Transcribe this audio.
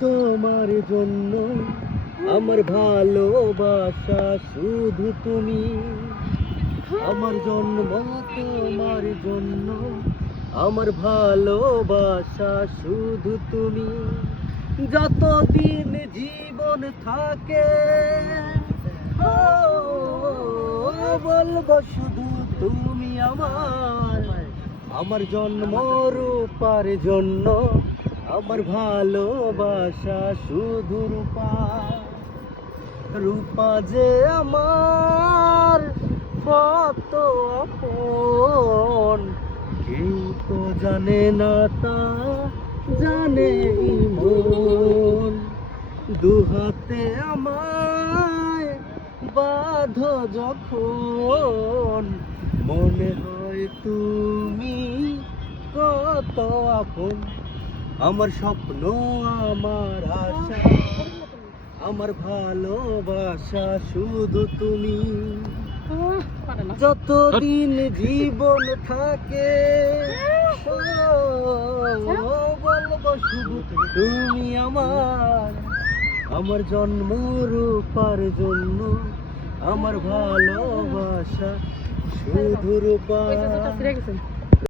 তোমার জন্য, আমার ভালোবাসা শুধু তুমি। আমার জন্ম তোমার জন্য, আমার ভালোবাসা শুধু তুমি। যতদিন জীবন থাকে বলবো শুধু তুমি আমার। আমার জন্ম রূপার জন্য, আমার ভালোবাসা শুধু রূপা। রূপা যে আমার কত আপন, কেউ তো জানে না তা জানে এই মন। দুহাতে আমায় বাঁধো যখন, মনে হয় তুমি কত আপন। আমার স্বপ্ন, আমার আশা, আমার ভালোবাসা শুধু তুমি। যতদিন জীবন থাকে বলবো শুধু তুমি আমার। আমার জন্ম রূপার জন্য, আমার ভালোবাসা শুধু রূপা।